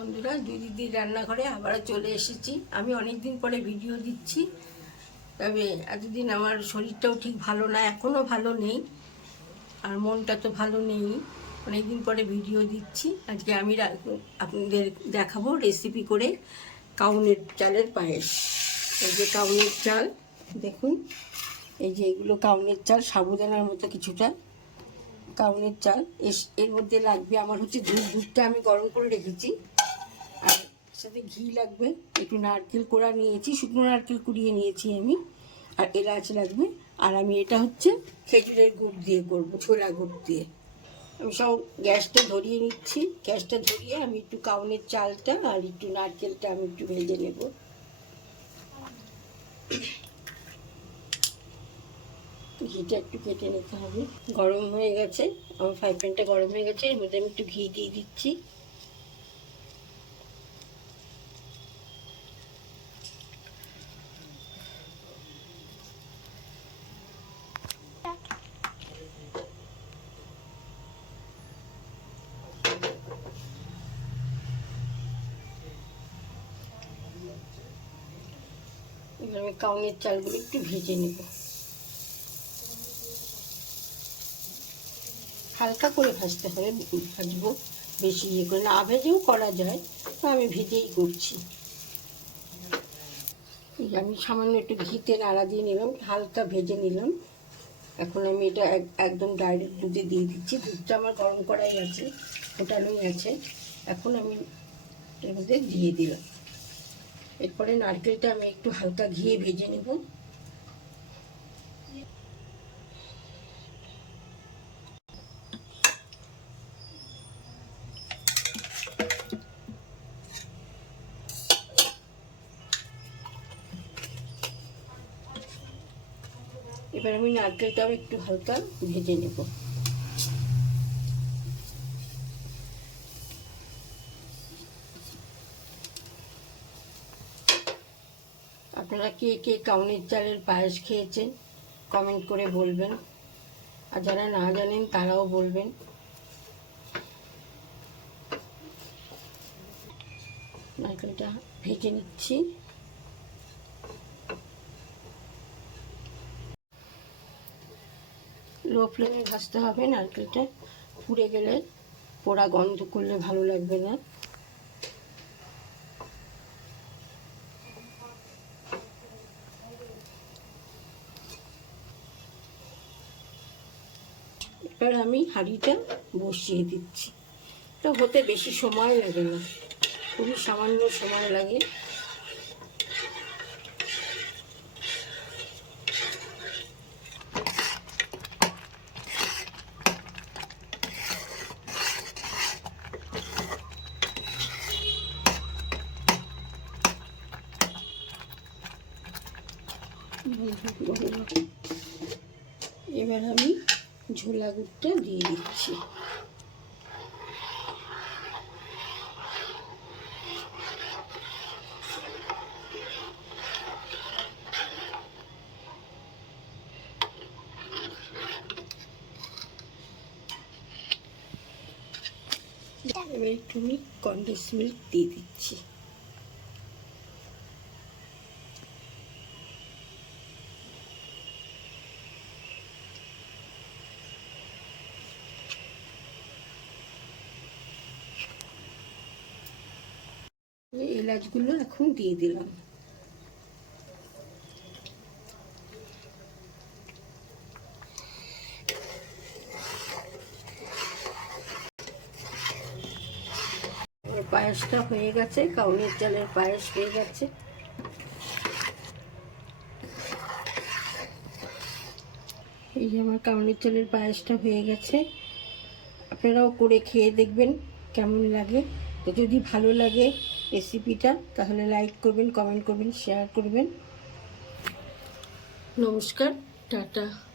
বন্ধুরা দুই দিদির রান্নাঘরে আবারও চলে এসেছি। আমি অনেক দিন পরে ভিডিও দিচ্ছি, তবে এতদিন আমার শরীরটাও ঠিক ভালো না এখনও ভালো নেই, আর মনটা তো ভালো নেই। অনেক দিন পরে ভিডিও দিচ্ছি। আজকে আমি আপনাদের দেখাবো রেসিপি করে কাউনের চালের পায়েস। এই যে কাউনের চাল, দেখুন, এই যে এগুলো কাউনের চাল, সাবুদানার মতো কিছুটা কাউনের চাল। এর মধ্যে লাগবে আমার হচ্ছে দুধ। দুধটা আমি গরম করে রেখেছি। সাথে ঘি লাগবে, একটু নারকেল কোড়া নিয়েছি, শুকনো নারকেল কুড়িয়ে নিয়েছি আমি, আর এলাচ লাগবে, আর আমি এটা হচ্ছে খেজুরের গুড় দিয়ে করব, ছোলা গুড় দিয়ে। আমি সব গ্যাসটা ধরিয়ে নিচ্ছি, গ্যাসটা ধরিয়ে আমি একটু কাউনের চালটা আর একটু নারকেলটা আমি একটু ভেজে নেব। ঘিটা একটু কেটে নিতে হবে। গরম হয়ে গেছে, আমার ফ্রাই প্যানটা গরম হয়ে গেছে, এর মধ্যে আমি একটু ঘি দিয়ে দিচ্ছি। এবার আমি কাউনের চালগুলো একটু ভেজে নেব। হালকা করে ভাজতে হবে, ভাজবো, বেশি ইয়ে করে না ভেজেও করা যায়, তো আমি ভেজেই করছি। আমি সামান্য একটু ঘিতে নাড়া দিয়ে নিলাম, হালকা ভেজে নিলাম। এখন আমি এটা এক- একদম ডাইরেক্ট দুধে দিয়ে দিচ্ছি। দুধটা আমার গরম করাই আছে, ফোটানোই আছে। এখন আমি এর মধ্যে দিয়ে দিলাম। এরপরে নারকেলটা আমি একটু হালকা ঘিয়ে ভেজে নেব। এবার আমি নারকেলটাও একটু হালকা ভেজে নেব। আপনারা কে কে কাউনের চালের পায়েস খেয়েছেন? কমেন্ট করে বলবেন। আর যারা না জানেন, তারাও বলবেন। নারকেলটা ভেজে নিচ্ছি। লো ফ্লেমে ভাজতে হবে নারকেলটা। পুড়ে গেলে পোড়া গন্ধ করলে ভালো লাগবে না। এবার আমি হাঁড়িটা বসিয়ে দিচ্ছি। এটা হতে বেশি সময় লাগে না। খুবই সামান্য সময় লাগে। এবার আমি ঝোলা গুড়টা দিয়ে দিচ্ছি। এবার একটু আমি কন্ডেন্স মিল্ক দিয়ে দিচ্ছি। এই এলাচগুলো এখন দিয়ে দিলাম। পায়েসটা হয়ে গেছে, কাউনের চালের পায়েস হয়ে গেছে। এই যে আমার কাউনের চালের পায়েসটা হয়ে গেছে। আপনারাও করে খেয়ে দেখবেন কেমন লাগে। তো যদি ভালো লাগে রেসিপিটা তাহলে লাইক করবেন কমেন্ট করবেন শেয়ার করবেন। নমস্কার টাটা।